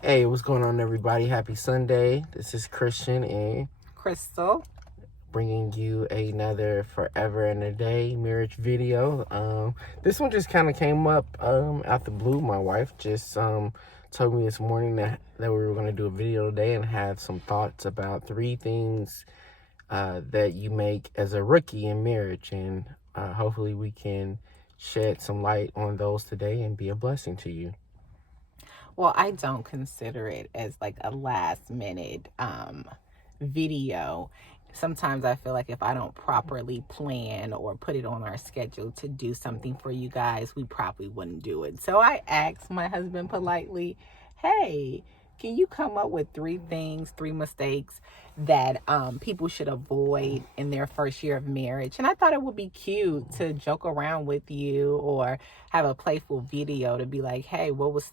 Hey, what's going on, everybody? Happy Sunday. This is Christian and Crystal. bringing you another Forever and a Day marriage video. This one just kind of came up out the blue. My wife just told me this morning that we were going to do a video today and have some thoughts about 3 things that you make as a rookie in marriage. And hopefully we can shed some light on those today and be a blessing to you. Well, I don't consider it as like a last minute video. Sometimes I feel like if I don't properly plan or put it on our schedule to do something for you guys, we probably wouldn't do it. So I asked my husband politely, hey, can you come up with 3 mistakes that people should avoid in their first year of marriage? And I thought it would be cute to joke around with you or have a playful video to be like, hey, what was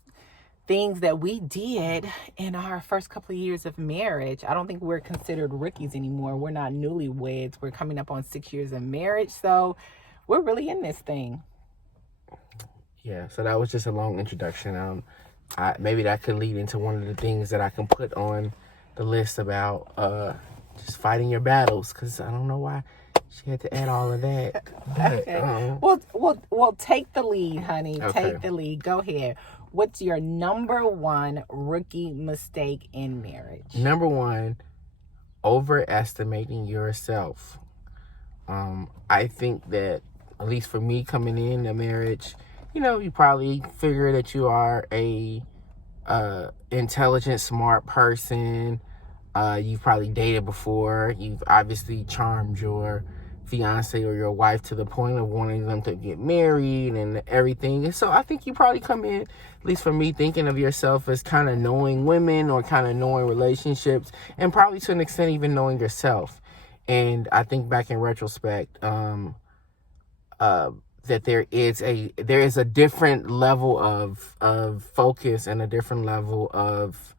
things that we did in our first couple of years of marriage? I don't think we're considered rookies anymore. We're not newlyweds. We're coming up on 6 years of marriage. So we're really in this thing. Yeah, so that was just a long introduction. Maybe that could lead into one of the things that I can put on the list about just fighting your battles, because I don't know why she had to add all of that. But, Okay. Well, take the lead, honey. Okay. Take the lead. Go ahead. What's your number 1 rookie mistake in marriage? Number 1, overestimating yourself. I think that, at least for me coming in a marriage, you probably figure that you are a intelligent, smart person. You've probably dated before. You've obviously charmed your fiance or your wife to the point of wanting them to get married and everything. And so I think you probably come in, at least for me, thinking of yourself as kind of knowing women or kind of knowing relationships, and probably to an extent even knowing yourself. And I think back in retrospect, that there is a different level of focus and a different level of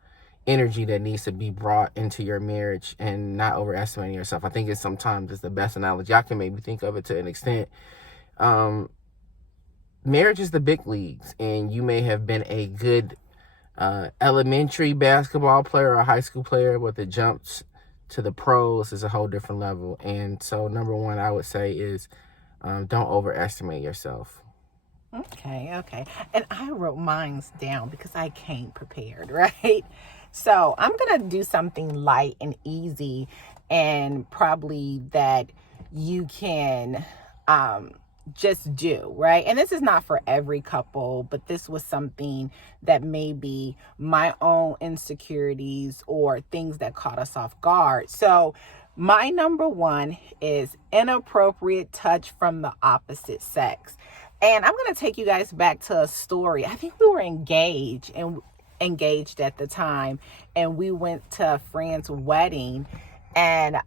energy that needs to be brought into your marriage, and not overestimating yourself. I think sometimes it's the best analogy I can maybe think of it to an extent. Marriage is the big leagues, and you may have been a good elementary basketball player or a high school player, but the jumps to the pros is a whole different level. And so number 1, I would say, is don't overestimate yourself. Okay. And I wrote mine down because I came prepared, right? So I'm going to do something light and easy, and probably that you can just do, right? And this is not for every couple, but this was something that maybe my own insecurities or things that caught us off guard. So my number 1 is inappropriate touch from the opposite sex. And I'm going to take you guys back to a story. I think we were engaged at the time, and we went to a friend's wedding. And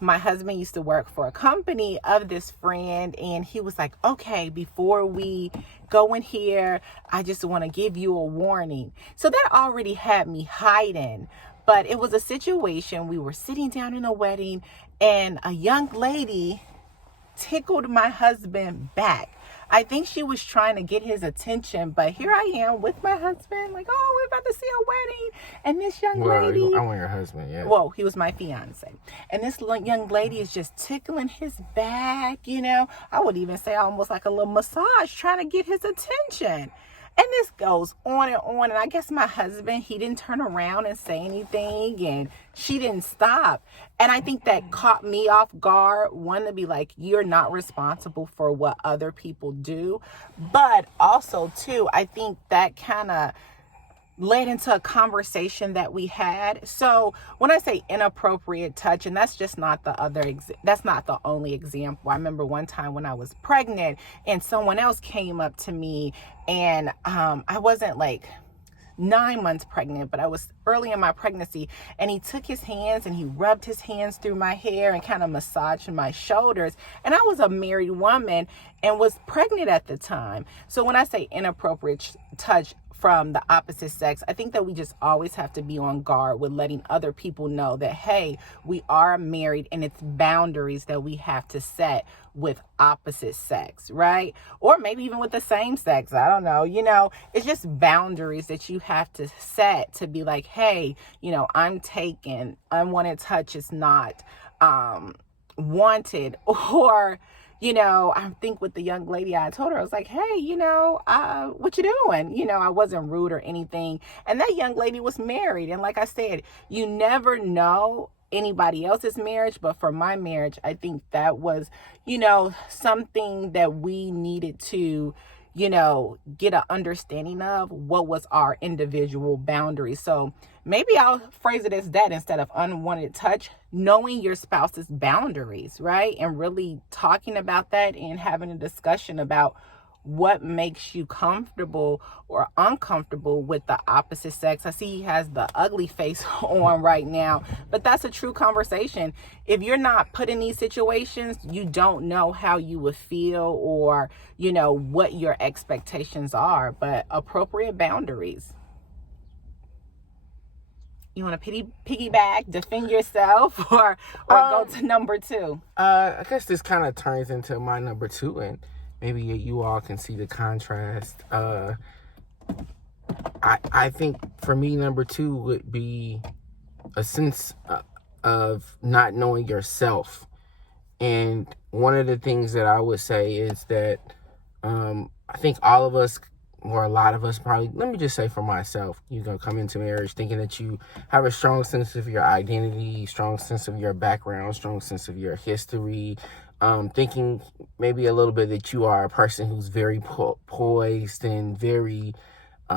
my husband used to work for a company of this friend, and he was like, okay, before we go in here, I just want to give you a warning. So that already had me hiding. But it was a situation, we were sitting down in a wedding, and a young lady tickled my husband back. I think she was trying to get his attention, but here I am with my husband, like, oh, we're about to see a wedding. And this young lady... I want your husband, yeah. Well, he was my fiance. And this young lady is just tickling his back, I would even say almost like a little massage, trying to get his attention. And this goes on and on. And I guess my husband, he didn't turn around and say anything, and she didn't stop. And I think that caught me off guard. One, to be like, you're not responsible for what other people do. But also, too, I think that kind of led into a conversation that we had. So when I say inappropriate touch, and that's just not that's not the only example. I remember one time when I was pregnant and someone else came up to me, and I wasn't like 9 months pregnant, but I was early in my pregnancy, and he took his hands and he rubbed his hands through my hair and kind of massaged my shoulders. And I was a married woman and was pregnant at the time. So when I say inappropriate touch from the opposite sex. I think that we just always have to be on guard with letting other people know that, hey, we are married and it's boundaries that we have to set with opposite sex, right? Or maybe even with the same sex. I don't know. It's just boundaries that you have to set to be like, hey, I'm taken. Unwanted touch is not wanted. Or I think with the young lady, I told her, I was like, hey, what you doing? I wasn't rude or anything. And that young lady was married. And like I said, you never know anybody else's marriage, but for my marriage, I think that was, something that we needed to, get an understanding of what was our individual boundaries. So maybe I'll phrase it as that instead of unwanted touch, knowing your spouse's boundaries, right? And really talking about that and having a discussion about what makes you comfortable or uncomfortable with the opposite sex. I see he has the ugly face on right now, but that's a true conversation. If you're not put in these situations, you don't know how you would feel or, what your expectations are, but appropriate boundaries. You want to piggyback, defend yourself, or go to number 2? I guess this kind of turns into my number 2, and maybe you all can see the contrast. I think for me, number 2 would be a sense of not knowing yourself. And one of the things that I would say is that I think all of us, or a lot of us probably, let me just say for myself, you're going to come into marriage thinking that you have a strong sense of your identity, strong sense of your background, strong sense of your history, thinking maybe a little bit that you are a person who's very poised and very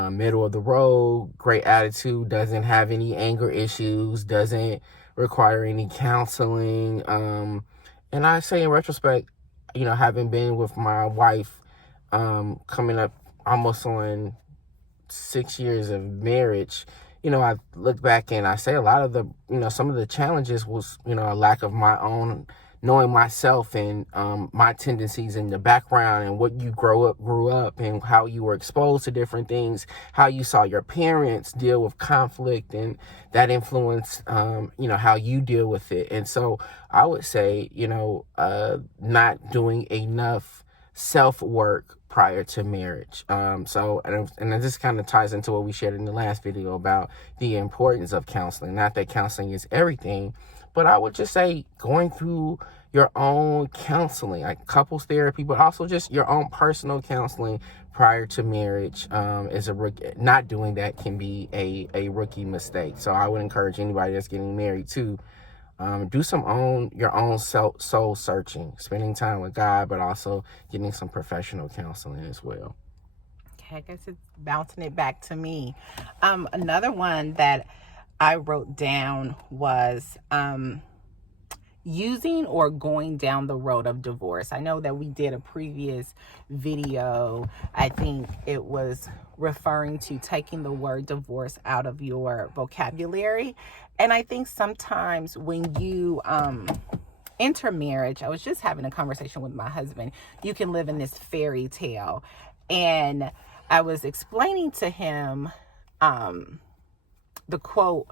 middle of the road, great attitude, doesn't have any anger issues, doesn't require any counseling. And I say in retrospect, having been with my wife coming up almost on 6 years of marriage, I look back and I say a lot of the, some of the challenges was, a lack of my own knowing myself and my tendencies in the background and what you grew up and how you were exposed to different things, how you saw your parents deal with conflict, and that influenced, how you deal with it. And so I would say, not doing enough self-work prior to marriage. And this kind of ties into what we shared in the last video about the importance of counseling. Not that counseling is everything, but I would just say going through your own counseling, like couples therapy, but also just your own personal counseling prior to marriage is a rookie. Not doing that can be a rookie mistake. So I would encourage anybody that's getting married to do your own soul searching, spending time with God, but also getting some professional counseling as well. Okay, I guess it's bouncing it back to me. Another one that I wrote down was using or going down the road of divorce. I know that we did a previous video. I think it was referring to taking the word divorce out of your vocabulary. And I think sometimes when you enter marriage, I was just having a conversation with my husband, you can live in this fairy tale. And I was explaining to him, the quote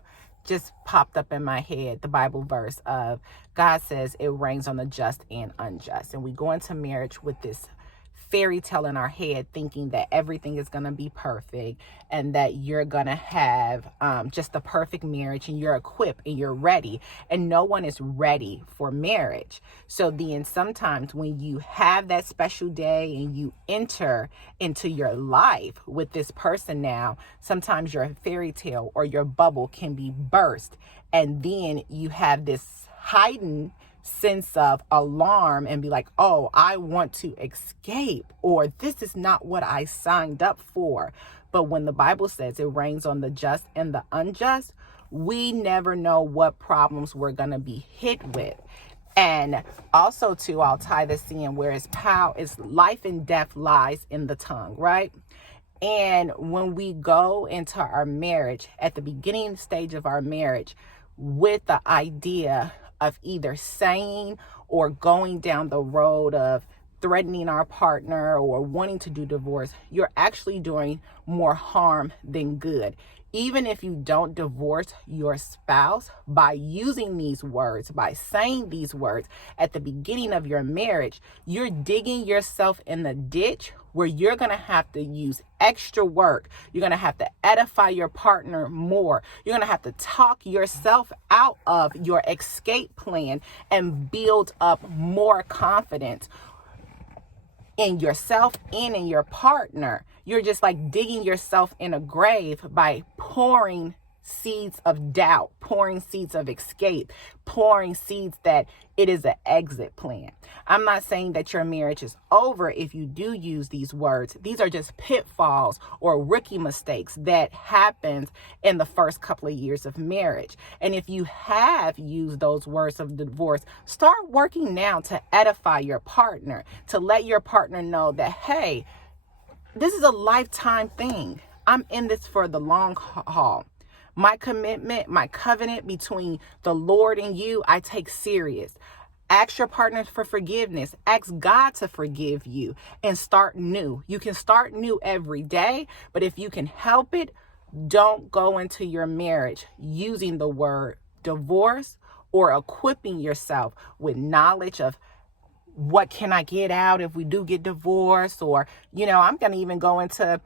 just popped up in my head, the Bible verse of God says it rains on the just and unjust. And we go into marriage with this fairy tale in our head, thinking that everything is going to be perfect and that you're going to have just the perfect marriage and you're equipped and you're ready. And no one is ready for marriage. So then sometimes when you have that special day and you enter into your life with this person now, sometimes your fairy tale or your bubble can be burst. And then you have this heightened sense of alarm and be like, oh, I want to escape, or this is not what I signed up for. But when the Bible says it rains on the just and the unjust, we never know what problems we're going to be hit with. And also too, I'll tie this in where it's life and death lies in the tongue, right? And when we go into our marriage at the beginning stage of our marriage with the idea of either saying or going down the road of threatening our partner or wanting to do divorce, you're actually doing more harm than good. Even if you don't divorce your spouse, by using these words, by saying these words at the beginning of your marriage, you're digging yourself in the ditch where you're going to have to use extra work. You're going to have to edify your partner more. You're going to have to talk yourself out of your escape plan and build up more confidence in yourself and in your partner. You're just like digging yourself in a grave by pouring seeds of doubt, pouring seeds of escape, pouring seeds that it is an exit plan. I'm not saying that your marriage is over if you do use these words. These are just pitfalls or rookie mistakes that happens in the first couple of years of marriage. And if you have used those words of divorce, start working now to edify your partner, to let your partner know that, hey, this is a lifetime thing. I'm in this for the long haul. My commitment, my covenant between the Lord and you, I take serious. Ask your partner for forgiveness. Ask God to forgive you and start new. You can start new every day, but if you can help it, don't go into your marriage using the word divorce or equipping yourself with knowledge of what can I get out if we do get divorced? Or, I'm going to even go into,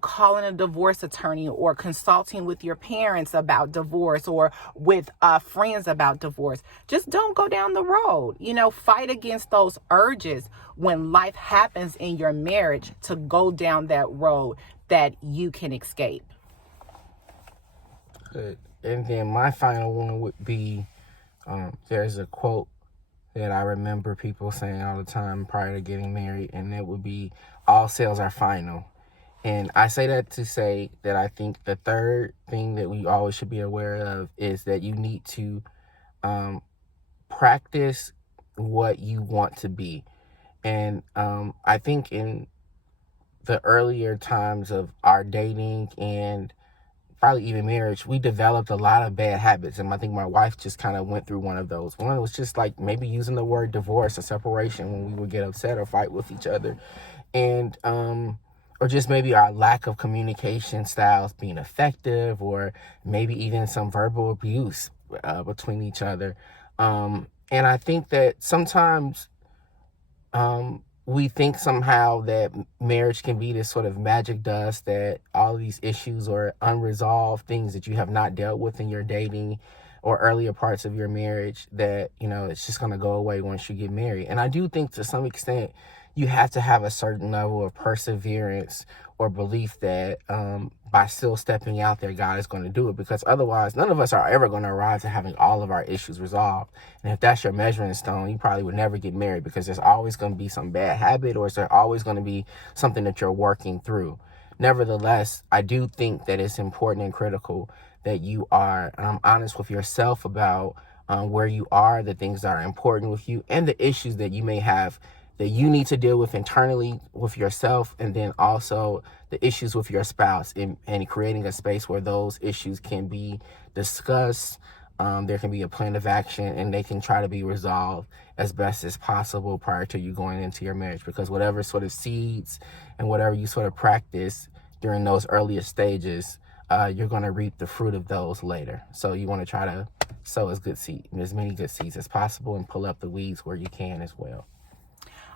calling a divorce attorney or consulting with your parents about divorce or with friends about divorce. Just don't go down the road. Fight against those urges when life happens in your marriage to go down that road that you can escape. Good. And then my final one would be, there's a quote that I remember people saying all the time prior to getting married, and that would be, all sales are final. And I say that to say that I think the third thing that we always should be aware of is that you need to practice what you want to be. And I think in the earlier times of our dating and probably even marriage, we developed a lot of bad habits. And I think my wife just kind of went through one of those. One was just like maybe using the word divorce or separation when we would get upset or fight with each other. And, or just maybe our lack of communication styles being effective, or maybe even some verbal abuse between each other. And I think that sometimes we think somehow that marriage can be this sort of magic dust, that all of these issues or unresolved things that you have not dealt with in your dating or earlier parts of your marriage, that, it's just going to go away once you get married. And I do think to some extent you have to have a certain level of perseverance or belief that by still stepping out there, God is going to do it, because otherwise none of us are ever going to arrive to having all of our issues resolved. And if that's your measuring stone, you probably would never get married, because there's always going to be some bad habit, or is there always going to be something that you're working through. Nevertheless, I do think that it's important and critical that you are honest with yourself about where you are, the things that are important with you, and the issues that you may have that you need to deal with internally with yourself, and then also the issues with your spouse, and creating a space where those issues can be discussed. There can be a plan of action, and they can try to be resolved as best as possible prior to you going into your marriage, because whatever sort of seeds and whatever you sort of practice during those earliest stages, you're going to reap the fruit of those later. So you want to try to sow as many good seeds as possible, and pull up the weeds where you can as well.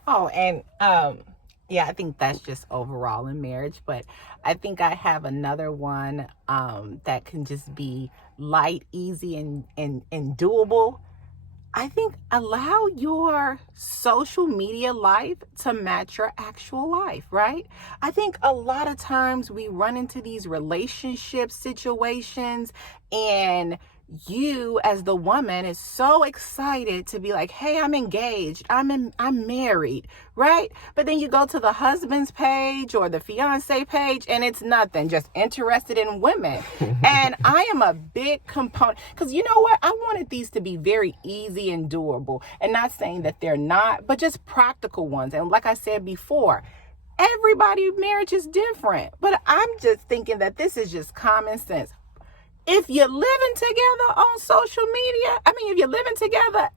Oh, and I think that's just overall in marriage. But I think I have another one that can just be light, easy, and doable. I think allow your social media life to match your actual life, right? I think a lot of times we run into these relationship situations, and you as the woman is so excited to be like, hey, I'm engaged, I'm married, right? But then you go to the husband's page or the fiance page, and it's nothing, just interested in women. And I am a big component, because you know what? I wanted these to be very easy and doable, and not saying that they're not, but just practical ones. And like I said before, everybody's marriage is different, but I'm just thinking that this is just common sense. If you're living together on social media, if you're living together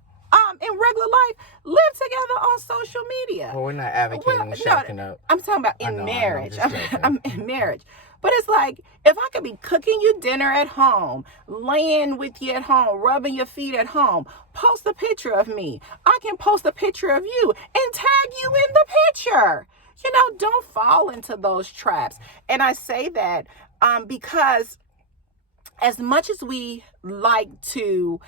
in regular life live together on social media. Well, we're not advocating shacking up. I'm talking about in marriage. I'm in marriage. But it's like, if I could be cooking you dinner at home, laying with you at home, rubbing your feet at home, post a picture of me. I can post a picture of you and tag you in the picture. You know, don't fall into those traps. And I say that because as much as we like to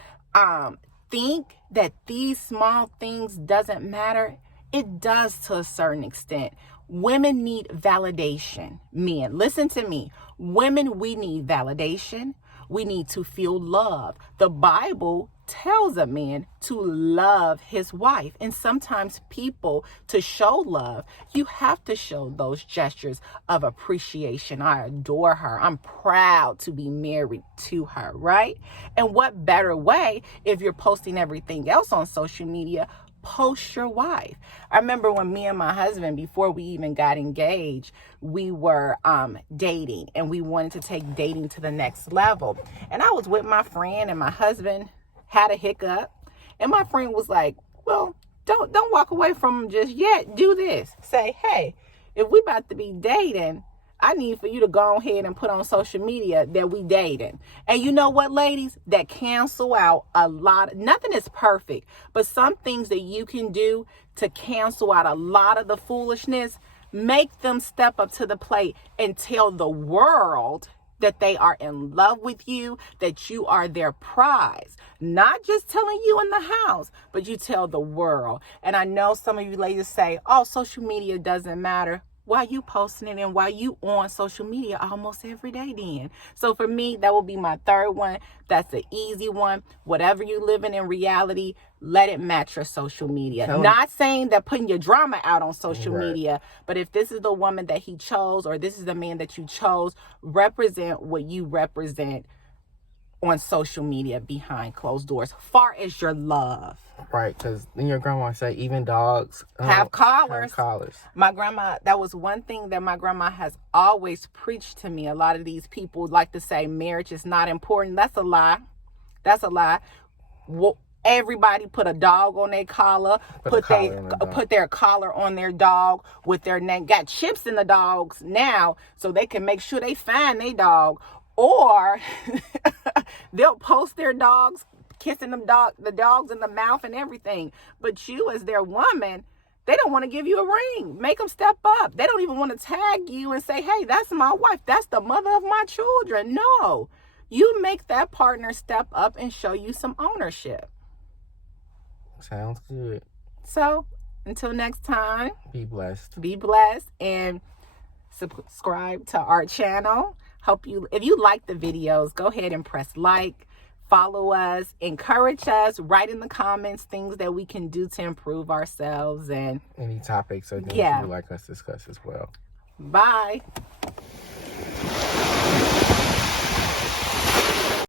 think that these small things doesn't matter, it does to a certain extent. Women need validation. Men, listen to me. Women, we need validation. We need to feel love. The Bible tells a man to love his wife. And sometimes people, to show love, you have to show those gestures of appreciation. I adore her. I'm proud to be married to her, right? And what better way if you're posting everything else on social media? Post your wife. I remember when me and my husband, before we even got engaged, we were dating, and we wanted to take dating to the next level. And I was with my friend, and my husband had a hiccup, and my friend was like, well, don't walk away from him just yet. Do this. Say, hey, if we about to be dating, I need for you to go ahead and put on social media that we dating. And you know what, ladies? That cancel out a lot. Nothing is perfect, but some things that you can do to cancel out a lot of the foolishness, make them step up to the plate and tell the world that they are in love with you, that you are their prize. Not just telling you in the house, but you tell the world. And I know some of you ladies say, oh, social media doesn't matter. Why you posting it and why you on social media almost every day then? So for me, that will be my third one. That's the easy one. Whatever you living in reality, let it match your social media. Not saying that putting your drama out on social media, but if this is the woman that he chose, or this is the man that you chose, represent what you represent on social media behind closed doors, far as your love. Right, because then your grandma say even dogs have collars. Have collars. My grandma, that was one thing that my grandma has always preached to me. A lot of these people like to say marriage is not important. That's a lie. That's a lie. Everybody put a dog on their collar, put their collar on their dog with their name. Got chips in the dogs now so they can make sure they find their dog. Or they'll post their dogs, kissing the dogs in the mouth and everything. But you, as their woman, they don't want to give you a ring. Make them step up. They don't even want to tag you and say, hey, that's my wife. That's the mother of my children. No, you make that partner step up and show you some ownership. Sounds good. So until next time, be blessed. And subscribe to our channel. If you like the videos, go ahead and press like, follow us, encourage us, write in the comments things that we can do to improve ourselves, and any topics or things you would like us to discuss as well. Bye.